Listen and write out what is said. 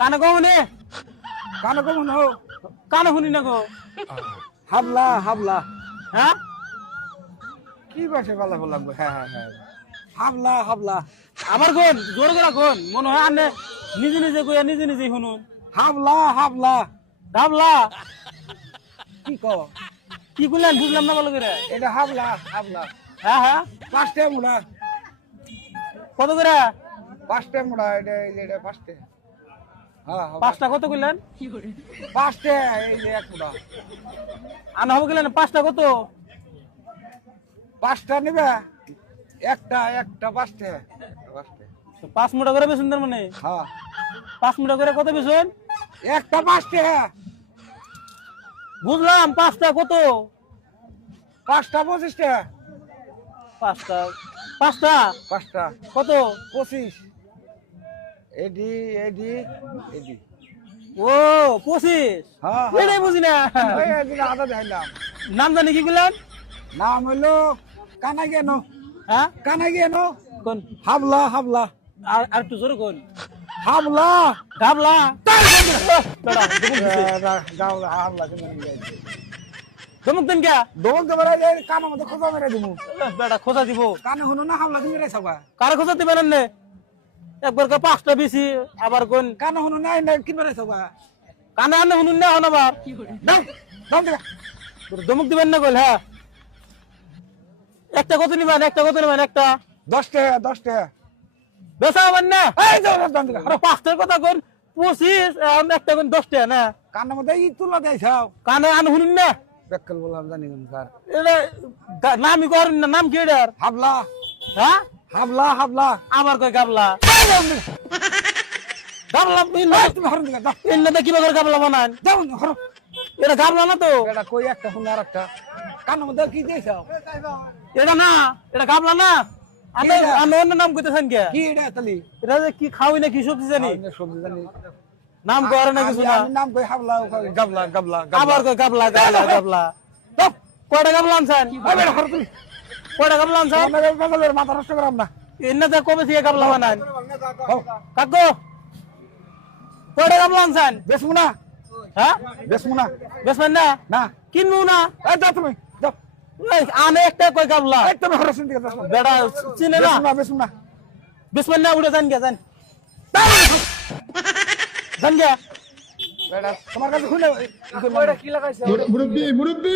কানে কমনে কানে কমন হো কানে শুনি না গো হাবলা হাবলা হ্যাঁ কি বাসে বলা লাগবে হ্যাঁ হ্যাঁ হ্যাঁ হাবলা হাবলা আমার কোন জোরে করে কোন মনে হয় আনে নিজে নিজে কইয়া নিজে নিজে শুনুন হাবলা হাবলা ডাবলা কি কো কি কইলেন বুঝলাম না ভালো করে এটা হাবলা হাবলা হ্যাঁ হ্যাঁ পাঁচটা মুড়া কত করে পাঁচটা মুড়া এটা এটা পাঁচটা হ্যাঁ পাঁচটা কত কইলেন পাঁচটা এই যে এক মুড়া আনা হবে কইলেন পাঁচটা কত পাঁচটা নিবে একটা একটা পাঁচটা পাঁচটা পাঁচ মুঠা করে বেচুন তার মানে হ্যাঁ 5 মুঠা করে কত বেচুন একটা পাঁচটা বুঝলাম পাঁচটা কত পাঁচটা 25 টাকা পাঁচটা পাঁচটা পাঁচটা কত 25 এডি এডি এডি ও 25 হ্যাঁ এটাই বুঝি না ওই এদিকে আদা দিলাম নাম জানি কি কইলেন নাম হলো কানা গেনো হ্যাঁ কানা গেনো কোন হাবলা হাবলা আর একটু জোরে কোন হাবলা গাবলা গাবলা হাবলা দমক দেন কে দোল তো বেড়া যায় কানা মতো খোঁজা মেরে দিমু বেটা খোঁজা দিব কানে শুনো না হাবলা তুমি রে সবা কারে খোঁজা দিবেন না একবার কে পাঁচটা বেশি আবার কোন কানে শুনো না না কি মেরে সবা কানে আনে শুনুন না হন আবার দাও দাও দে দমক দিবেন না কইল হ্যাঁ একটা কত নিবেন একটা 10 টাকা 10 টাকা বেচা হবেন না এই দাও দাও দে আরে পাঁচটার কথা কোন 25 আর একটা কোন 10 টাকা না কানে মধ্যে ই তুলা দেখাও কানে আনে শুনুন না বেকল বললাম জানি কোন স্যার এটা নামই করেন না নাম কি এটার হাবলা হ্যাঁ হাবলা হাবলা আবার কই গাবলা গাবলা তুমি হরন দিগা দাও ইন্না কিভাবে করে গাবলা বানান দাও হরো এটা গাবলা না তো এটা কই একটা শুন আর একটা কানে মধ্যে কি দেখাও এটা না এটা গাবলা না আমি আমি অন্য নাম কইতেছেন কে কি এটা তালি এটা যে কি খাওয়াই না কি সবজি জানি সবজি জানি নাম করে না কিছু না আমি নাম কই হাবলা গাবলা গাবলা আবার কই গাবলা গাবলা গাবলা দাও কয়টা গাবলা আনছেন আবে হরো তুমি কয়টা গাবলা আনছেন আমাদের বাজারের মাথা নষ্ট করাম না ইন্নাতে কবে থেকে গাবলা বানান হও কাকু কয়টা গাবলা আনছেন বেসমু না হ্যাঁ বেসমু না বেসবেন না না কিনবো না এই দাও তুমি দাও এই, আনে একটা কই গাবলা এই তুমি হরো শুন দিগা দাও বেড়া চিনে না বেসমু না বেসবেন না উড়ে যান গে যান যান গে বেটা তোমার কাছে খুলে কি লাগাইছে মুরব্বি মুরব্বি